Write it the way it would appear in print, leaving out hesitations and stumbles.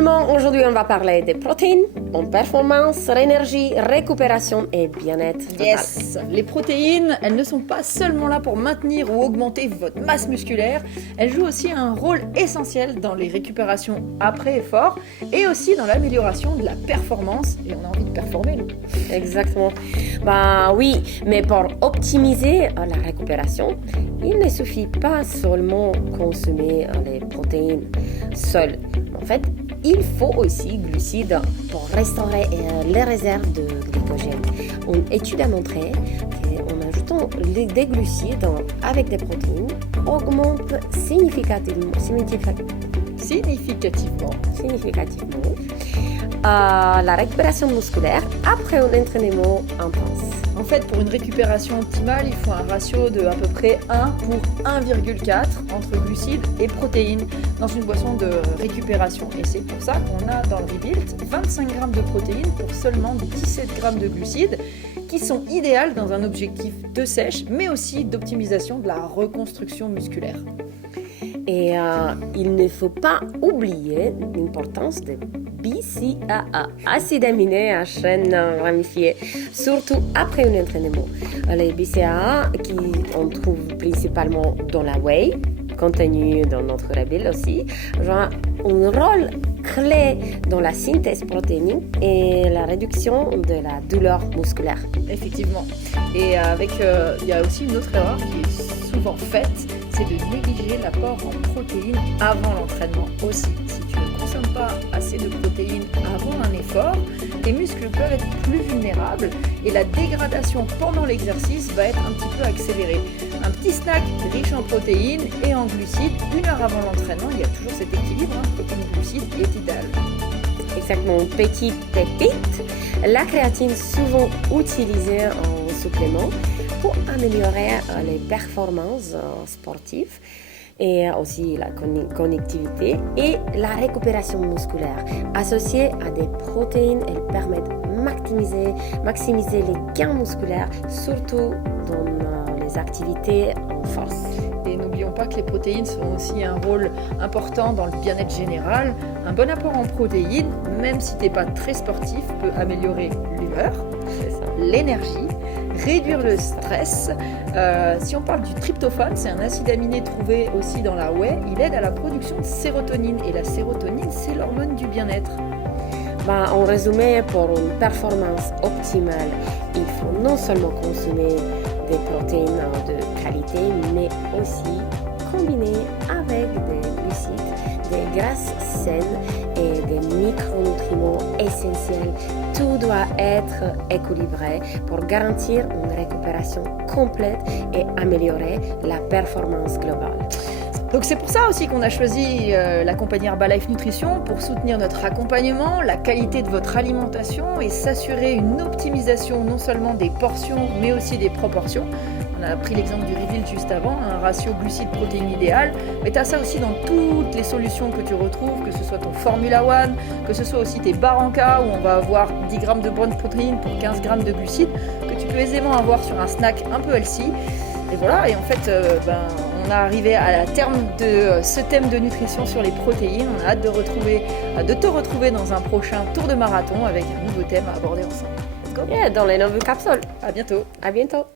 Seulement, aujourd'hui, on va parler des protéines, en performance, énergie, récupération et bien-être total. Yes, les protéines, elles ne sont pas seulement là pour maintenir ou augmenter votre masse musculaire, elles jouent aussi un rôle essentiel dans les récupérations après effort et aussi dans l'amélioration de la performance. Et on a envie de performer, nous. Exactement. Oui, mais pour optimiser la récupération, il ne suffit pas seulement consommer les protéines seules. En fait, il faut aussi glucides pour restaurer les réserves de glycogène. Une étude a montré qu'en ajoutant des glucides avec des protéines, augmente significativement la récupération musculaire après un entraînement intense. En fait, pour une récupération optimale, il faut un ratio de à peu près 1 pour 1,4 entre glucides et protéines dans une boisson de récupération. Et c'est pour ça qu'on a dans le Rebuild 25 grammes de protéines pour seulement 17 grammes de glucides qui sont idéales dans un objectif de sèche, mais aussi d'optimisation de la reconstruction musculaire. Et il ne faut pas oublier l'importance de BCAA, acide aminé à chaîne ramifiée, surtout après un entraînement. Les BCAA, qu'on trouve principalement dans la whey, contenu dans notre Rebuild aussi, jouent un rôle clé dans la synthèse protéinique et la réduction de la douleur musculaire. Effectivement. Et il y a aussi une autre erreur qui est souvent faite, c'est de négliger l'apport en protéines avant l'entraînement aussi. Si tu ne consommes pas assez de protéines avant un effort, tes muscles peuvent être plus vulnérables et la dégradation pendant l'exercice va être un petit peu accélérée. Un petit snack riche en protéines et en glucides, 1 heure avant l'entraînement, il y a toujours cet équilibre, protéines-glucides est idéal. Exactement, petite pépite, la créatine souvent utilisée en supplément pour améliorer les performances sportives et aussi la connectivité et la récupération musculaire. Associée à des protéines, elles permettent de maximiser les gains musculaires, surtout dans les activités en force. Et n'oublions pas que les protéines ont aussi un rôle important dans le bien-être général. Un bon apport en protéines, même si tu n'es pas très sportif, peut améliorer l'humeur, l'énergie, réduire le stress. Si on parle du tryptophane, c'est un acide aminé trouvé aussi dans la whey. Il aide à la production de sérotonine. Et la sérotonine, c'est l'hormone du bien-être. En résumé, pour une performance optimale, il faut non seulement consommer des protéines de qualité, mais aussi combiner avec des glucides, des graisses saines et des micronutriments essentiels. Tout doit être équilibré pour garantir une récupération complète et améliorer la performance globale. Donc c'est pour ça aussi qu'on a choisi la compagnie Herbalife Nutrition pour soutenir notre accompagnement, la qualité de votre alimentation et s'assurer une optimisation non seulement des portions mais aussi des proportions. On a pris l'exemple du Rebuild juste avant, un ratio glucides-protéines idéal, mais tu as ça aussi dans toutes les solutions que tu retrouves, que ce soit ton Formula One, que ce soit aussi tes Barranca où on va avoir 10 grammes de bonnes protéines pour 15 grammes de glucides, que tu peux aisément avoir sur un snack un peu healthy. Et voilà, et en fait, on est arrivé à la terme de ce thème de nutrition sur les protéines. On a hâte de te retrouver dans un prochain tour de marathon avec un nouveau thème à aborder ensemble. Let's go. Dans les nouvelles capsules. À bientôt. À bientôt.